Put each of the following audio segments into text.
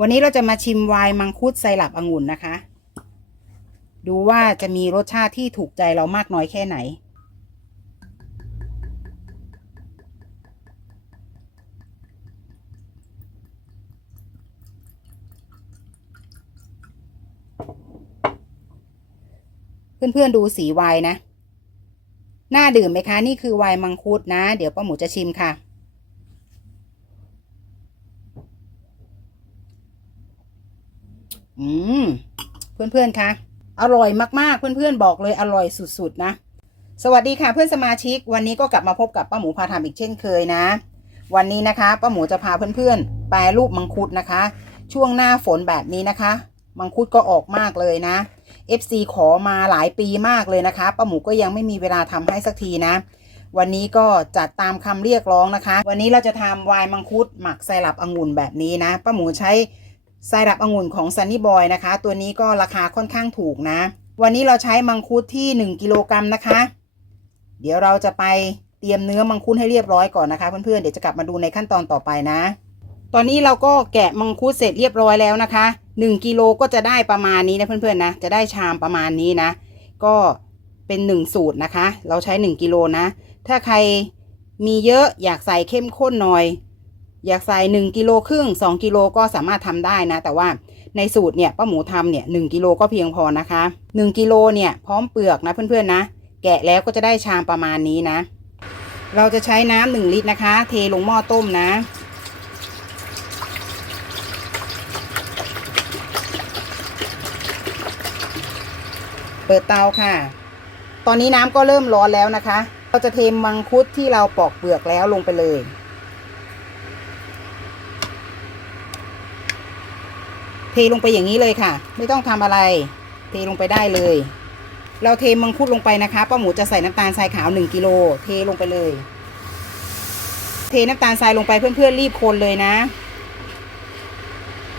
วันนี้เราจะมาชิมไวน์มังคุดไซรัปองุ่นนะคะ ดูว่าจะมีรสชาติที่ถูกใจเรามากน้อยแค่ไหน เพื่อนๆดูสีไวน์นะ น่าดื่มไหมคะ นี่คือไวน์มังคุดนะ เดี๋ยวป้าหมูจะชิมค่ะ อืม เพื่อนๆคะอร่อยมากๆ เพื่อนๆบอกเลยอร่อยสุดๆ นะ สวัสดีค่ะเพื่อนสมาชิก วันนี้ก็กลับมาพบกับป้าหมูพาทำอีกเช่นเคยนะ วันนี้นะคะป้าหมูจะพาเพื่อนๆแปรรูปมังคุดนะคะ ช่วงหน้าฝนแบบนี้นะคะ มังคุดก็ออกมากเลยนะ FC ขอมาหลายปีมากเลยนะคะป้าหมูก็ยังไม่มีเวลาทำให้สักทีนะ วันนี้ก็จัดตามคำเรียกร้องนะคะ วันนี้เราจะทำวน์มังคุดหมักไซรัปองุ่นแบบนี้นะป้าหมูใช้ ไซรัปองุ่นของ Sunny Boy นะคะ ตัวนี้ก็ราคาค่อนข้างถูกนะ วันนี้เราใช้มังคุดที่ 1 กิโลกรัมนะคะ เดี๋ยวเราจะไปเตรียมเนื้อมังคุดให้เรียบร้อยก่อนนะคะเพื่อนๆเดี๋ยวจะกลับมาดูในขั้นตอนต่อไปนะ ตอนนี้เราก็แกะมังคุดเสร็จเรียบร้อยแล้วนะคะ1กิโลก็จะได้ประมาณนี้นะเพื่อนๆนะจะได้ชามประมาณนี้นะ ก็เป็น 1 สูตรนะคะ เราใช้ 1กิโลนะ ถ้าใครมีเยอะอยากใส่เข้มข้นหน่อย อยากใส่1กิโลครึ่ง2กิโลก็สามารถทำได้นะ แต่ว่าในสูตรเนี่ยป้าหมูทำเนี่ย1กิโลก็เพียงพอนะคะ1กิโลเนี่ยพร้อมเปลือกนะเพื่อนๆนะ แกะแล้วก็จะได้ชามประมาณนี้นะ เราจะใช้น้ำหนึ่งลิตรนะคะ เทลงหม้อต้มนะเปิดเตาค่ะ ตอนนี้น้ำก็เริ่มร้อนแล้วนะคะ เราจะเทมังคุดที่เราปอกเปลือกแล้วลงไปเลย เทลงไปอย่างนี้เลยค่ะ ไม่ต้องทำอะไร เทลงไปได้เลย เราเทมังคุดลงไปนะคะป้าหมูจะใส่น้ำตาลทรายขาว1กิโลเทลงไปเลย เทน้ำตาลทรายลงไปเพื่อนๆรีบคนเลยนะ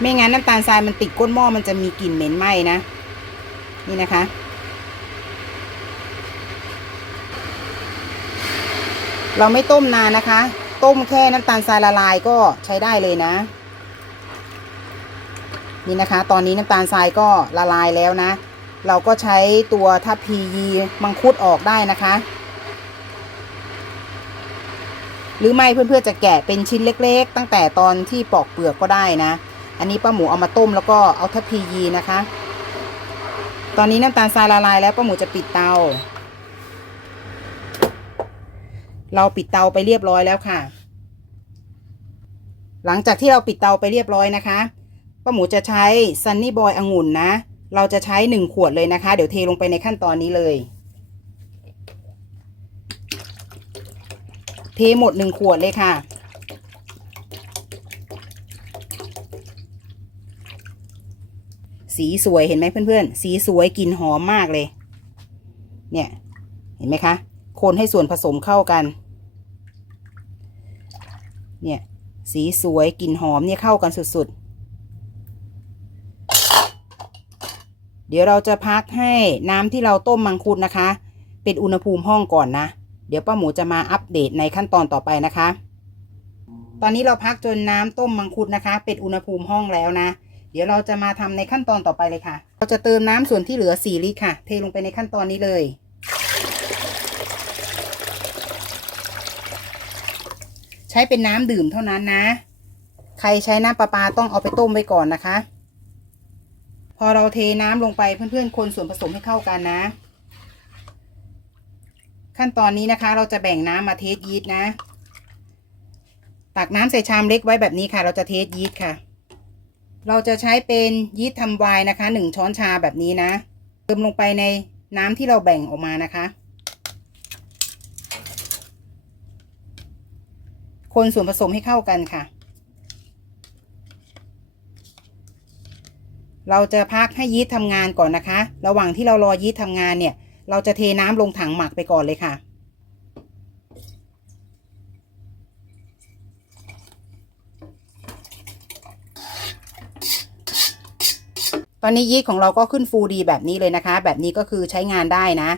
ไม่งั้นน้ำตาลทรายมันติดก้นหม้อมันจะมีกลิ่นเหม็นไหม้นะ นี่นะคะเราไม่ต้มนานนะคะ ต้มแค่น้ำตาลทรายละลายก็ใช้ได้เลยนะ นี่นะคะ ตอนนี้น้ำตาลทรายก็ละลายแล้วนะ เราก็ใช้ตัวทัพพียีมังคุดออกได้นะคะ หรือไม่เพื่อนๆจะแกะเป็นชิ้นเล็ก ๆ ตั้งแต่ตอนที่ปอกเปลือกก็ได้นะ อันนี้ป้าหมูเอามาต้มแล้วก็เอาทัพพียีนะคะ ตอนนี้น้ำตาลทรายละลายแล้วป้าหมูจะปิดเตา เราปิดเตาไปเรียบร้อยแล้วค่ะ หลังจากที่เราปิดเตาไปเรียบร้อยนะคะ ป้าหมูจะใช้ซันนี่บอยองุ่นนะ เราจะใช้หนึ่งขวดเลยนะคะ เดี๋ยวเทลงไปในขั้นตอนนี้เลย เทหมดหนึ่งขวดเลยค่ะ สีสวยเห็นไหมเพื่อนๆ สีสวยกลิ่นหอมมากเลย เนี่ย เห็นไหมคะ คนให้ส่วนผสมเข้ากัน เนี่ย สีสวยกลิ่นหอมเนี่ยเข้ากันสุดๆ เดี๋ยวเราจะพักให้น้ำที่เราต้มมังคุดนะคะ เป็นอุณหภูมิห้องก่อนนะ เดี๋ยวป้าหมูจะมาอัปเดตในขั้นตอนต่อไปนะคะ ตอนนี้เราพักจนน้ำต้มมังคุดนะคะ เป็นอุณหภูมิห้องแล้วนะ เดี๋ยวเราจะมาทำในขั้นตอนต่อไปเลยค่ะ เราจะเติมน้ำส่วนที่เหลือ 4 ลิตรค่ะ เทลงไปในขั้นตอนนี้เลยใช้เป็นน้ำดื่มเท่านั้นนะ ใครใช้น้ำประปาต้องเอาไปต้มไว้ก่อนนะคะ พอเราเทน้ำลงไปเพื่อนๆ คนส่วนผสมให้เข้ากันนะ ขั้นตอนนี้นะคะ เราจะแบ่งน้ำมาเทสยีสต์นะ ตักน้ำใส่ชามเล็กไว้แบบนี้ค่ะ เราจะเทสยีสต์ค่ะ เราจะใช้เป็นยีสต์ทำไวน์นะคะหนึ่งช้อนชาแบบนี้นะเติมลงไปในน้ำที่เราแบ่งออกมานะคะ คนส่วนผสมให้เข้ากันค่ะ เราจะพักให้ยีสต์ทำงานก่อนนะคะ ระหว่างที่เรารอยีสต์ทำงานเนี่ย เราจะเทน้ำลงถังหมักไปก่อนเลยค่ะ ตอนนี้ยีสต์ของเราก็ขึ้นฟูดีแบบนี้เลยนะคะ แบบนี้ก็คือใช้งานได้นะ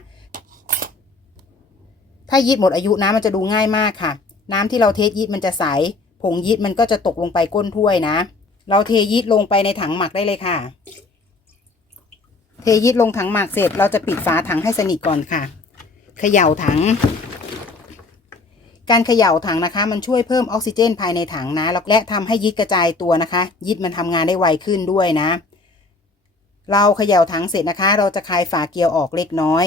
ถ้ายีสต์หมดอายุน้ำมันจะดูง่ายมากค่ะ น้ำที่เราเทสยีสต์มันจะใส ผงยีสต์มันก็จะตกลงไปก้นถ้วยนะ เราเทยีสต์ลงไปในถังหมักได้เลยค่ะ เทยีสต์ลงถังหมักเสร็จ เราจะปิดฝาถังให้สนิทก่อนค่ะ เขย่าถัง การเขย่าถังนะคะ มันช่วยเพิ่มออกซิเจนภายในถังนะแล้วและทำให้ยีสต์กระจายตัวนะคะยีสต์มันทำงานได้ไวขึ้นด้วยนะ เราเขย่าถังเสร็จนะคะ เราจะคลายฝาเกลียวออกเล็กน้อย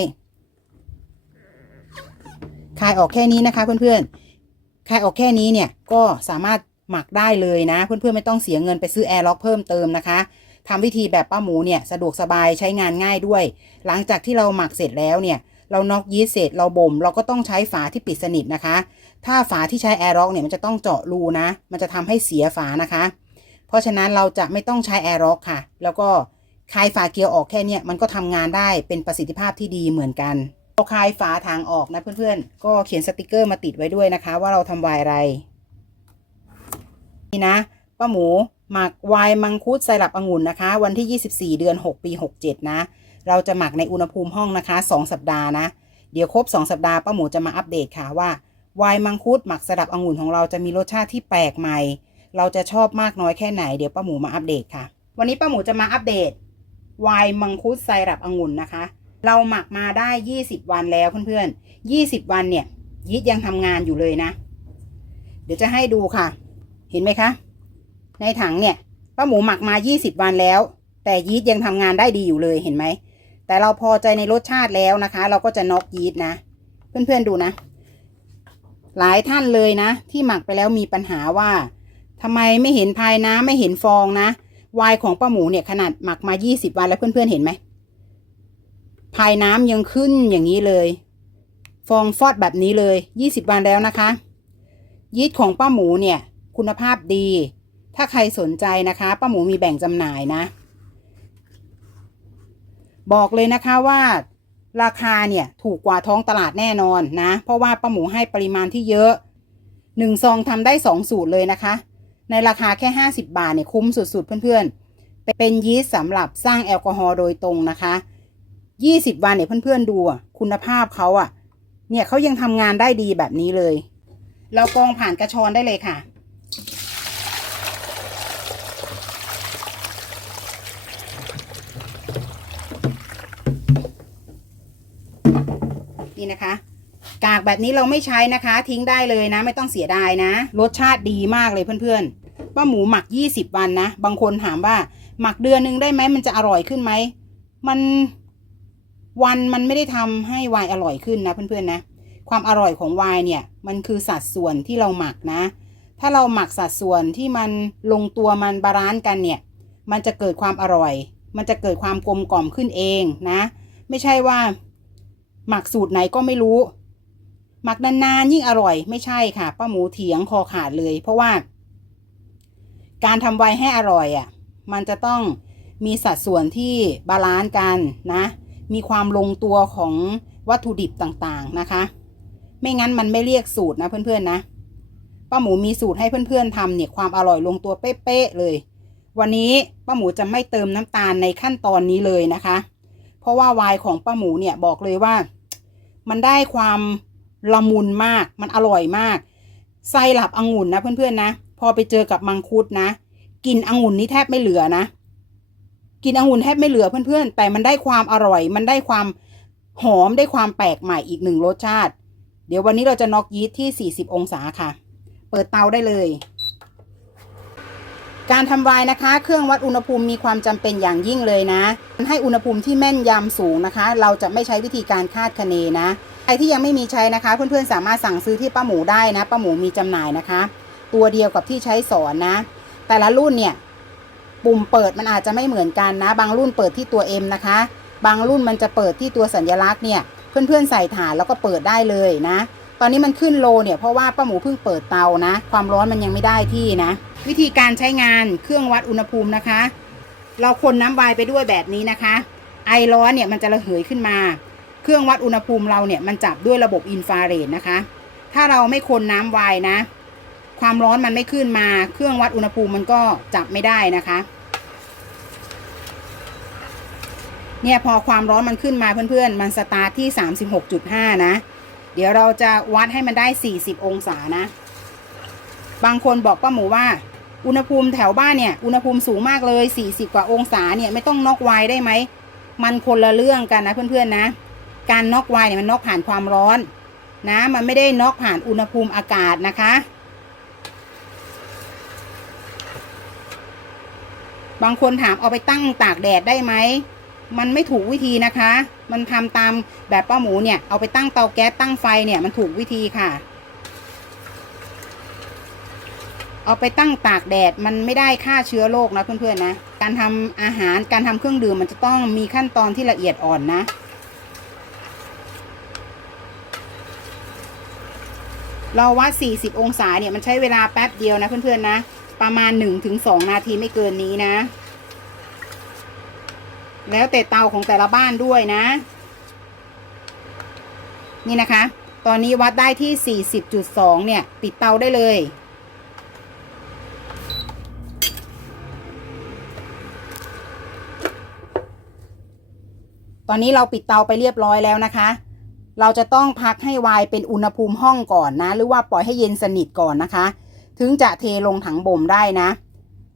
คลายออกแค่นี้นะคะเพื่อนๆคลายออกแค่นี้เนี่ยก็สามารถ หมักได้เลยนะ เพื่อนๆไม่ต้องเสียเงินไปซื้อแอร์ล็อกเพิ่มเติมนะคะทำวิธีแบบป้าหมูเนี่ยสะดวกสบายใช้งานง่ายด้วย หลังจากที่เราหมักเสร็จแล้วเนี่ยเราน็อกยีสต์เสร็จเราบ่ม เราก็ต้องใช้ฝาที่ปิดสนิทนะคะ ถ้าฝาที่ใช้แอร์ล็อกเนี่ยมันจะต้องเจาะรูนะ มันจะทำให้เสียฝานะคะ เพราะฉะนั้นเราจะไม่ต้องใช้แอร์ล็อกค่ะ แล้วก็คลายฝาเกียร์ออกแค่เนี้ยมันก็ทำงานได้เป็นประสิทธิภาพที่ดีเหมือนกันเราคลายฝาทางออกนะเพื่อนๆ ก็เขียนสติกเกอร์มาติดไว้ด้วยนะคะ ว่าเราทำไวน์อะไร นี่นะป้าหมูหมักไวน์มังคุดไซรัปองุ่นนะคะ วันที่ 24 เดือน 6 ปี 67 นะ เราจะหมักในอุณหภูมิห้องนะคะ 2 สัปดาห์นะ เดี๋ยวครบ 2 สัปดาห์ป้าหมูจะมาอัปเดตค่ะว่าไวน์มังคุดหมักไซรัปองุ่นของเราจะมีรสชาติที่แปลกใหม่ เราจะชอบมากน้อยแค่ไหนเดี๋ยวป้าหมูมาอัปเดตค่ะ วันนี้ป้าหมูจะมาอัปเดตไวน์มังคุดไซรัปองุ่นนะคะ เราหมักมาได้ 20 วันแล้วเพื่อนๆ20 วันเนี่ยยีสต์ยังทำงานอยู่เลยนะ เดี๋ยวจะให้ดูค่ะ เห็นไหมคะ ในถังเนี่ยป้าหมูหมักมา 20 วันแล้ว แต่ยีสต์ยังทำงานได้ดีอยู่เลยเห็นไหม แต่เราพอใจในรสชาติแล้วนะคะ เราก็จะน็อกยีสต์นะ เพื่อนๆดูนะ หลายท่านเลยนะ ที่หมักไปแล้วมีปัญหาว่าทำไมไม่เห็นภายน้ำไม่เห็นฟองนะวน์ของป้าหมูเนี่ยขนาดหมักมา 20 วันแล้วเพื่อนๆเห็นไหมภายน้ำยังขึ้นอย่างนี้เลย ฟองฟอดแบบนี้เลย 20 วันแล้วนะคะ ยีสต์ของป้าหมูเนี่ย คุณภาพดี ถ้าใครสนใจนะคะป้าหมูมีแบ่งจำหน่ายนะ บอกเลยนะคะว่าราคาเนี่ยถูกกว่าท้องตลาดแน่นอนนะ เพราะว่าป้าหมูให้ปริมาณที่เยอะหนึ่งซองทำได้สองสูตรเลยนะคะ ในราคาแค่50บาทเนี่ยคุ้มสุดๆเพื่อนๆ เป็นยีสต์สำหรับสร้างแอลกอฮอล์โดยตรงนะคะ20วันเนี่ยเพื่อนๆดูอะคุณภาพเขาอะเนี่ยเขายังทำงานได้ดีแบบนี้เลย เรากรองผ่านกระชอนได้เลยค่ะ นี่นะคะ กากแบบนี้เราไม่ใช้นะคะ ทิ้งได้เลยนะ ไม่ต้องเสียดายนะ รสชาติดีมากเลยเพื่อนๆป้าหมูหมัก 20 วันนะ บางคนถามว่า หมักเดือนนึงได้ไหมมันจะอร่อยขึ้นไหมมันวันมันไม่ได้ทำให้วน์อร่อยขึ้นนะเพื่อนๆนะ ความอร่อยของวน์เนี่ย มันคือสัดส่วนที่เราหมักนะ ถ้าเราหมักสัดส่วนที่มันลงตัวมันบาลานซ์กันเนี่ย มันจะเกิดความอร่อย มันจะเกิดความกลมกล่อมขึ้นเองนะ ไม่ใช่ว่า หมักสูตรไหนก็ไม่รู้ หมักนานๆยิ่งอร่อย ไม่ใช่ค่ะ ป้าหมูเถียงคอขาดเลย เพราะว่า การทำไวน์ให้อร่อยอะ่ะ มันจะต้องมีสัดส่วนที่บาลานซ์กันนะ มีความลงตัวของวัตถุดิบต่างๆนะคะ ไม่งั้นมันไม่เรียกสูตรนะเพื่อนๆนะป้าหมูมีสูตรให้เพื่อนๆทำเนี่ยความอร่อยลงตัวเป๊ะๆเลย วันนี้ป้าหมูจะไม่เติมน้ำตาลในขั้นตอนนี้เลยนะคะ เพราะว่าไวน์ของป้าหมูเนี่ยบอกเลยว่า มันได้ความละมุนมาก มันอร่อยมาก ไส้หลับองุ่นนะเพื่อนๆนะ พอไปเจอกับมังคุดนะกินองุ่นนี่แทบไม่เหลือนะ กินองุ่นแทบไม่เหลือเพื่อนๆ แต่มันได้ความอร่อย มันได้ความหอมได้ความแปลกใหม่อีกหนึ่งรสชาติ เดี๋ยววันนี้เราจะน็อกยีสต์ที่ 40 องศาค่ะ เปิดเตาได้เลย การทำวน์นะคะ เครื่องวัดอุณหภูมิมีความจำเป็นอย่างยิ่งเลยนะ ให้อุณหภูมิที่แม่นยำสูงนะคะ เราจะไม่ใช้วิธีการคาดคะเนนะใครที่ยังไม่มีใช้นะคะ เพื่อนๆสามารถสั่งซื้อที่ป้าหมูได้นะป้าหมูมีจำหน่ายนะคะ ตัวเดียวกับที่ใช้สอนนะ แต่ละรุ่นเนี่ยปุ่มเปิดมันอาจจะไม่เหมือนกันนะ บางรุ่นเปิดที่ตัว M นะคะ บางรุ่นมันจะเปิดที่ตัวสัญลักษณ์เนี่ยเพื่อนๆใส่ฐานแล้วก็เปิดได้เลยนะ อนนี้มันขึ้นโลเนี่ยเพราะว่าป้าหมูเพิ่งเปิดเตานะ ความร้อนมันยังไม่ได้ที่นะ วิธีการใช้งานเครื่องวัดอุณหภูมินะคะ เราคนน้ำไวน์ไปด้วยแบบนี้นะคะ ไอร้อนเนี่ยมันจะระเหยขึ้นมา เครื่องวัดอุณหภูมิเราเนี่ยมันจับด้วยระบบอินฟราเรดนะคะ ถ้าเราไม่คนน้ำไวน์นะ ความร้อนมันไม่ขึ้นมา เครื่องวัดอุณหภูมิมันก็จับไม่ได้นะคะเนี่ยพอความร้อนมันขึ้นมาเพื่อนๆ มันสตาร์ทที่ 36.5 นะ เดี๋ยวเราจะวัดให้มันได้ 40 องศานะ บางคนบอกป้าหมูว่า อุณหภูมิแถวบ้านเนี่ย อุณหภูมิสูงมากเลย 40 กว่าองศาเนี่ยไม่ต้องน็อกไวได้ไหม มันคนละเรื่องกันนะเพื่อนๆนะ การน็อกไวเนี่ยมันน็อกผ่านความร้อน นะ มันไม่ได้น็อกผ่านอุณหภูมิอากาศนะคะ บางคนถามเอาไปตั้งตากแดดได้ไหม มันไม่ถูกวิธีนะคะ มันทำตามแบบป้าหมูเนี่ย เอาไปตั้งเตาแก๊สตั้งไฟเนี่ยมันถูกวิธีค่ะ เอาไปตั้งตากแดดมันไม่ได้ฆ่าเชื้อโรคนะเพื่อนๆนะ การทำอาหารการทำเครื่องดื่มมันจะต้องมีขั้นตอนที่ละเอียดอ่อนนะเราวัด 40 องศาเนี่ย มันใช้เวลาแป๊บเดียวนะเพื่อนๆนะ ประมาณ 1-2 นาทีไม่เกินนี้นะ แล้วแต่เตาของแต่ละบ้านด้วยนะ นี่นะคะ ตอนนี้วัดได้ที่ 40.2 เนี่ย ปิดเตาได้เลย ตอนนี้เราปิดเตาไปเรียบร้อยแล้วนะคะ เราจะต้องพักให้วน์เป็นอุณหภูมิห้องก่อนนะ หรือว่าปล่อยให้เย็นสนิทก่อนนะคะ ถึงจะเทลงถังบ่มได้นะ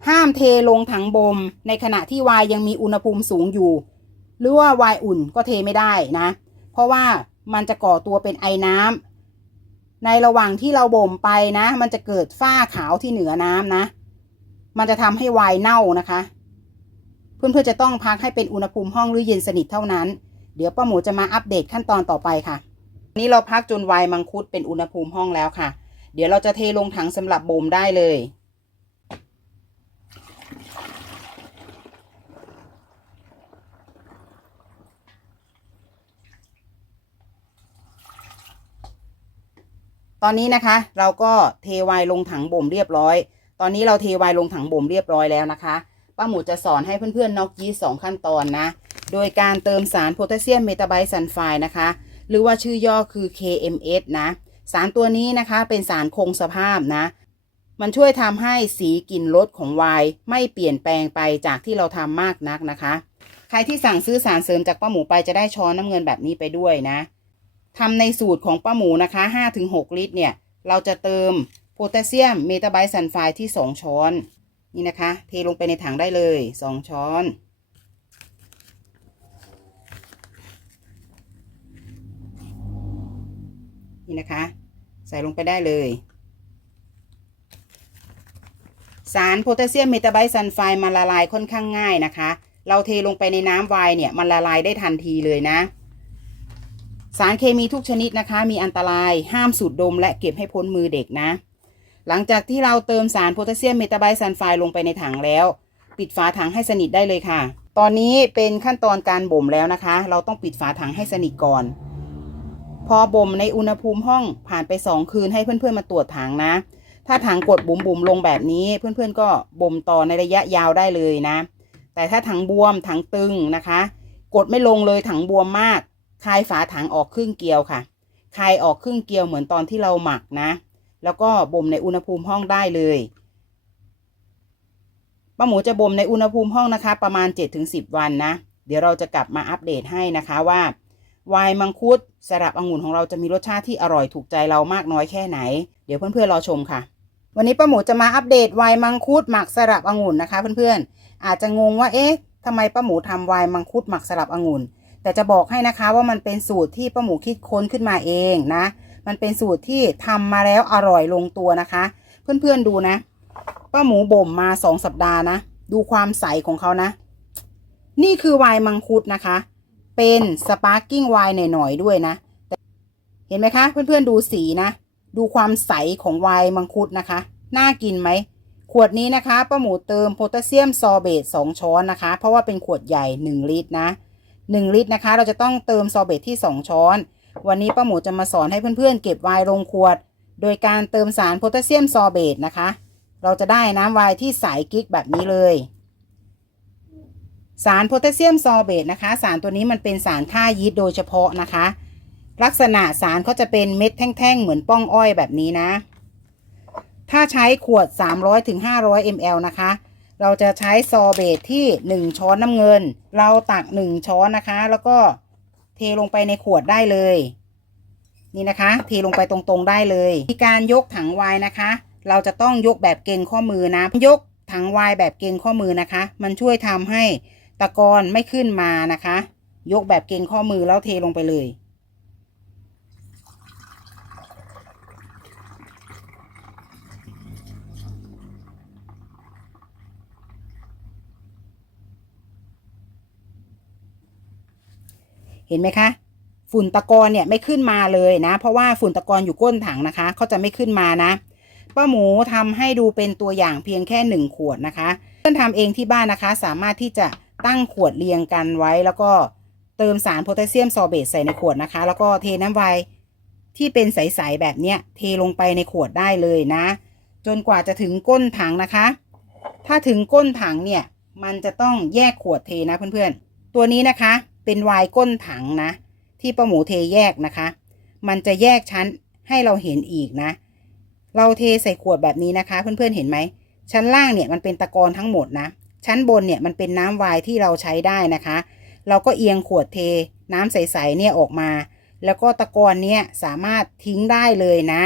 ห้ามเทลงถังบ่มในขณะที่วน์ยังมีอุณหภูมิสูงอยู่ หรือว่าวน์อุ่นก็เทไม่ได้นะ เพราะว่ามันจะก่อตัวเป็นไอน้ำในระหว่างที่เราบ่มไปนะ มันจะเกิดฝ้าขาวที่เหนือน้ำนะ มันจะทำให้วน์เน่านะคะ เพื่อนๆจะต้องพักให้เป็นอุณหภูมิห้องหรือเย็นสนิทเท่านั้น เดี๋ยวป้าหมูจะมาอัปเดตขั้นตอนต่อไปค่ะนี่เราพักจนวน์มังคุดเป็นอุณหภูมิห้องแล้วค่ะ เดี๋ยวเราจะเทลงถังสำหรับบ่มได้เลย ตอนนี้นะคะ เราก็เทไวน์ลงถังบ่มเรียบร้อย ตอนนี้เราเทไวน์ลงถังบ่มเรียบร้อยแล้วนะคะป้าหมูจะสอนให้เพื่อนๆน็อกยีสองขั้นตอนนะ โดยการเติมสารโพแทสเซียมเมตาไบซัลไฟด์นะคะ หรือว่าชื่อย่อคือ KMS นะ สารตัวนี้นะคะเป็นสารคงสภาพนะ มันช่วยทำให้สีกลิ่นรสของไวน์ไม่เปลี่ยนแปลงไปจากที่เราทำมากนักนะคะ ใครที่สั่งซื้อสารเสริมจากป้าหมูไปจะได้ช้อนน้ำเงินแบบนี้ไปด้วยนะ ทำในสูตรของป้าหมูนะคะ5-6 ลิตรเนี่ย เราจะเติมโพแทสเซียมเมตาไบซัลไฟด์ที่ 2 ช้อน นี่นะคะ เทลงไปในถังได้เลย 2 ช้อน นี่นะคะ ใส่ลงไปได้เลย สารโพแทสเซียมเมตาไบซัลไฟด์มันละลายค่อนข้างง่ายนะคะ เราเทลงไปในน้ำไวน์เนี่ย มันละลายได้ทันทีเลยนะ สารเคมีทุกชนิดนะคะ มีอันตรายห้ามสูดดม และเก็บให้พ้นมือเด็กนะ หลังจากที่เราเติมสารโพแทสเซียมเมตาไบซัลไฟด์ลงไปในถังแล้ว ปิดฝาถังให้สนิทได้เลยค่ะ ตอนนี้เป็นขั้นตอนการบ่มแล้วนะคะ เราต้องปิดฝาถังให้สนิทก่อน พอบ่มในอุณหภูมิห้องผ่านไป 2 คืนให้เพื่อนๆมาตรวจถังนะ ถ้าถังกดบุ๋มๆลงแบบนี้ เพื่อนๆก็บ่มต่อในระยะยาวได้เลยนะ แต่ถ้าถังบวมถังตึงนะคะ กดไม่ลงเลยถังบวมมาก คลายฝาถังออกครึ่งเกลียวค่ะคลายออกครึ่งเกลียวเหมือนตอนที่เราหมักนะ แล้วก็บ่มในอุณหภูมิห้องได้เลยป้าหมูจะบ่มในอุณหภูมิห้องนะคะ ประมาณ 7-10 วันนะ เดี๋ยวเราจะกลับมาอัปเดตให้นะคะว่าไวน์มังคุดสลับองุ่นของเราจะมีรสชาติที่อร่อยถูกใจเรามากน้อยแค่ไหน เดี๋ยวเพื่อนๆรอชมค่ะ วันนี้ป้าหมูจะมาอัปเดตไวน์มังคุดหมักสลับองุ่นนะคะ เพื่อนๆอาจจะงงว่าเอ๊ะทำไมป้าหมูทำไวน์มังคุดหมักสลับองุ่น แต่จะบอกให้นะคะว่ามันเป็นสูตรที่ป้าหมูคิดค้นขึ้นมาเองนะ มันเป็นสูตรที่ทำมาแล้วอร่อยลงตัวนะคะ เพื่อนๆดูนะ ป้าหมูบ่มมาสองสัปดาห์นะ ดูความใสของเขานะ นี่คือไวน์มังคุดนะคะ เป็นสปาร์กิ้งไวน์หน่อยๆด้วยนะ เห็นไหมคะ เพื่อนๆดูสีนะ ดูความใสของไวน์มังคุดนะคะ น่ากินไหมขวดนี้นะคะป้าหมูเติมโพแทสเซียมซอเบต2ช้อนนะคะ เพราะว่าเป็นขวดใหญ่ 1 ลิตรนะ 1 ลิตรนะคะ เราจะต้องเติมซอเบตที่ 2 ช้อน วันนี้ป้าหมูจะมาสอนให้เพื่อนๆ เก็บไวน์ลงขวด โดยการเติมสารโพแทสเซียมซอเบตนะคะ เราจะได้น้ำไวน์ที่ใสกิ๊กแบบนี้เลย สารโพแทสเซียมซอเบตนะคะ สารตัวนี้มันเป็นสารฆ่ายีสต์โดยเฉพาะนะคะ ลักษณะสารเขาจะเป็นเม็ดแท่งๆ เหมือนป้องอ้อยแบบนี้นะ ถ้าใช้ขวด 300ถึง500 ml นะคะ เราจะใช้ซอเบตที่ 1 ช้อนน้ำเงิน เราตัก 1 ช้อนนะคะ แล้วก็เทลงไปในขวดได้เลย นี่นะคะ เทลงไปตรงๆได้เลยมีการยกถังไวน์นะคะ เราจะต้องยกแบบเกงข้อมือนะ ยกถังไวน์แบบเกงข้อมือนะคะ มันช่วยทำให้ตะกอนไม่ขึ้นมานะคะ ยกแบบเกงข้อมือแล้วเทลงไปเลย เห็นไหมคะ ฝุ่นตะกอนเนี่ยไม่ขึ้นมาเลยนะ เพราะว่าฝุ่นตะกอนอยู่ก้นถังนะคะเขาจะไม่ขึ้นมานะป้าหมูทำให้ดูเป็นตัวอย่างเพียงแค่หนึ่งขวดนะคะเพื่อนทำเองที่บ้านนะคะ สามารถที่จะตั้งขวดเรียงกันไว้ แล้วก็เติมสารโพแทสเซียมซอเบตใส่ในขวดนะคะ แล้วก็เทน้ำไวน์ที่เป็นใสๆแบบเนี้ยเทลงไปในขวดได้เลยนะ จนกว่าจะถึงก้นถังนะคะ ถ้าถึงก้นถังเนี่ยมันจะต้องแยกขวดเทนะเพื่อนๆ ตัวนี้นะคะ เป็นวน์ก้นถังนะ ที่ป้าหมูเทแยกนะคะ มันจะแยกชั้นให้เราเห็นอีกนะ เราเทใส่ขวดแบบนี้นะคะ เพื่อนๆเห็นไหม ชั้นล่างเนี่ยมันเป็นตะกอนทั้งหมดนะ ชั้นบนเนี่ยมันเป็นน้ำไวน์ที่เราใช้ได้นะคะ เราก็เอียงขวดเทน้ำใสๆเนี่ยออกมา แล้วก็ตะกอนเนี่ยสามารถทิ้งได้เลยนะ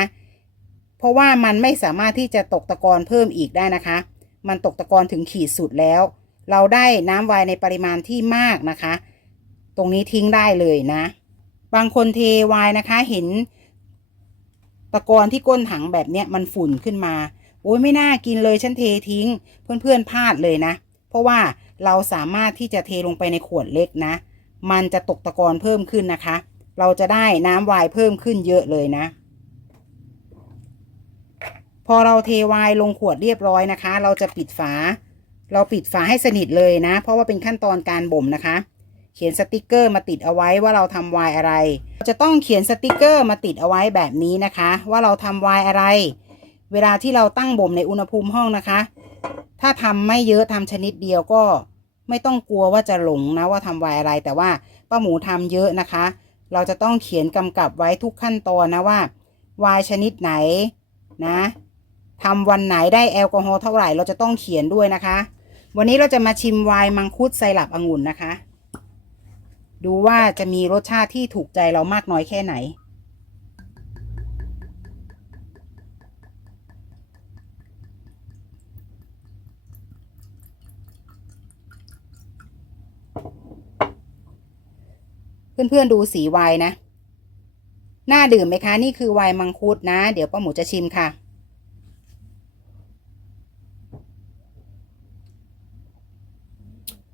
เพราะว่ามันไม่สามารถที่จะตกตะกอนเพิ่มอีกได้นะคะ มันตกตะกอนถึงขีดสุดแล้ว เราได้น้ำวน์ในปริมาณที่มากนะคะ ตรงนี้ทิ้งได้เลยนะ บางคนเทวน์นะคะ เห็นตะกอนที่ก้นถังแบบเนี้ยมันฝุ่นขึ้นมา โอ้ยไม่น่ากินเลยฉันเททิ้ง เพื่อนๆพลาดเลยนะ เพราะว่าเราสามารถที่จะเทลงไปในขวดเล็กนะ มันจะตกตะกอนเพิ่มขึ้นนะคะ เราจะได้น้ำวน์เพิ่มขึ้นเยอะเลยนะ พอเราเทวน์ลงขวดเรียบร้อยนะคะ เราจะปิดฝา เราปิดฝาให้สนิทเลยนะ เพราะว่าเป็นขั้นตอนการบ่มนะคะ เขียนสติกเกอร์มาติดเอาไว้ว่าเราทำวน์อะไร จะต้องเขียนสติกเกอร์มาติดเอาไว้แบบนี้นะคะ ว่าเราทำวน์อะไร เวลาที่เราตั้งบ่มในอุณหภูมิห้องนะคะ ถ้าทำไม่เยอะทำชนิดเดียวก็ไม่ต้องกลัวว่าจะหลงนะว่าทำวน์อะไร แต่ว่าป้าหมูทำเยอะนะคะ เราจะต้องเขียนกำกับไว้ทุกขั้นตอนนะว่าวน์ชนิดไหนนะทำวันไหนได้แอลกอฮอล์เท่าไหร่เราจะต้องเขียนด้วยนะคะ วันนี้เราจะมาชิมไวน์มังคุดไซรัปองุ่นนะคะ ดูว่าจะมีรสชาติที่ถูกใจเรามากน้อยแค่ไหน เพื่อนๆดูสีไวน์นะ น่าดื่มไหมคะ นี่คือไวน์มังคุดนะ เดี๋ยวป้าหมูจะชิมค่ะ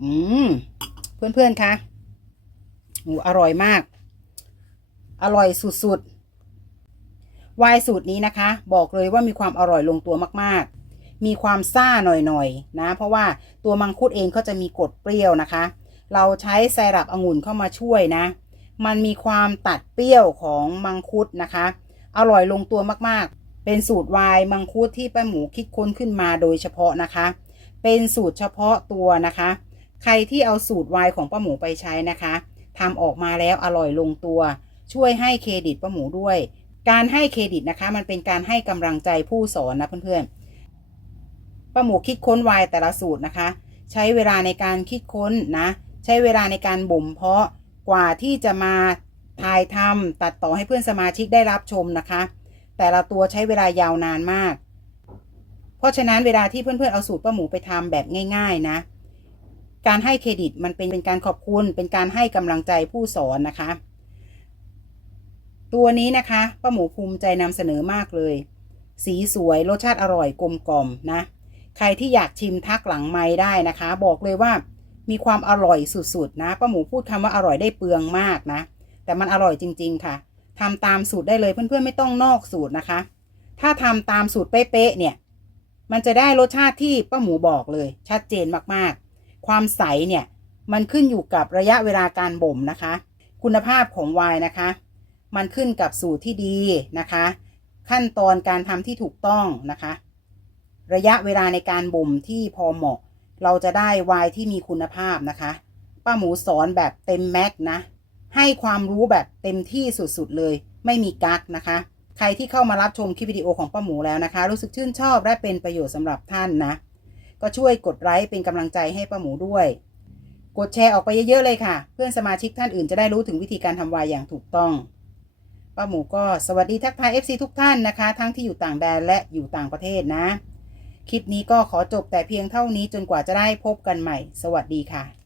อืม เพื่อนๆ คะ โอ้อร่อยมาก อร่อยสุดๆวน์สูตรนี้นะคะ บอกเลยว่ามีความอร่อยลงตัวมากๆ มีความซ่าหน่อยๆนะเพราะว่าตัวมังคุดเองก็จะมีกรดเปรี้ยวนะคะ เราใช้ไซรัปองุ่นเข้ามาช่วยนะ มันมีความตัดเปรี้ยวของมังคุดนะคะ อร่อยลงตัวมากๆ เป็นสูตรวน์มังคุดที่ป้าหมูคิดค้นขึ้นมาโดยเฉพาะนะคะ เป็นสูตรเฉพาะตัวนะคะใครที่เอาสูตรวน์ของป้าหมูไปใช้นะคะ ทำออกมาแล้วอร่อยลงตัว ช่วยให้เครดิตป้าหมูด้วย การให้เครดิตนะคะ มันเป็นการให้กำลังใจผู้สอนนะเพื่อนๆป้าหมูคิดค้นวน์แต่ละสูตรนะคะ ใช้เวลาในการคิดค้นนะ ใช้เวลาในการบ่มเพาะกว่าที่จะมาถ่ายทำตัดต่อให้เพื่อนสมาชิกได้รับชมนะคะ แต่ละตัวใช้เวลายาวนานมาก เพราะฉะนั้นเวลาที่เพื่อนๆเอาสูตรป้าหมูไปทำแบบง่าย ๆ นะ การให้เครดิตมันเป็นเป็นการขอบคุณ เป็นการให้กำลังใจผู้สอนนะคะ ตัวนี้นะคะป้าหมูภูมิใจนำเสนอมากเลย สีสวยรสชาติอร่อยกลมกล่อมนะ ใครที่อยากชิมทักหลังไม้ได้นะคะ บอกเลยว่ามีความอร่อยสุดๆนะป้าหมูพูดคำว่าอร่อยได้เปลืองมากนะ แต่มันอร่อยจริง ๆ ค่ะทำตามสูตรได้เลยเพื่อนๆไม่ต้องนอกสูตรนะคะ ถ้าทำตามสูตรเป๊ะๆเนี่ย มันจะได้รสชาติที่ป้าหมูบอกเลย ชัดเจนมากๆ ความใสเนี่ยมันขึ้นอยู่กับระยะเวลาการบ่มนะคะ คุณภาพของไวน์นะคะ มันขึ้นกับสูตรที่ดีนะคะ ขั้นตอนการทำที่ถูกต้องนะคะ ระยะเวลาในการบ่มที่พอเหมาะ เราจะได้ไวน์ที่มีคุณภาพนะคะ ป้าหมูสอนแบบเต็มแม็กนะ ให้ความรู้แบบเต็มที่สุดๆเลย ไม่มีกักนะคะ ใครที่เข้ามารับชมคลิปวิดีโอของป้าหมูแล้วนะคะ รู้สึกชื่นชอบและเป็นประโยชน์สำหรับท่านนะ ก็ช่วยกดไลค์เป็นกำลังใจให้ป้าหมูด้วย กดแชร์ออกไปเยอะๆเลยค่ะ เพื่อนสมาชิกท่านอื่นจะได้รู้ถึงวิธีการทำวายอย่างถูกต้องป้าหมูก็สวัสดีทักทาย FC ทุกท่านนะคะ ทั้งที่อยู่ต่างแดนและอยู่ต่างประเทศนะ คลิปนี้ก็ขอจบแต่เพียงเท่านี้จนกว่าจะได้พบกันใหม่ สวัสดีค่ะ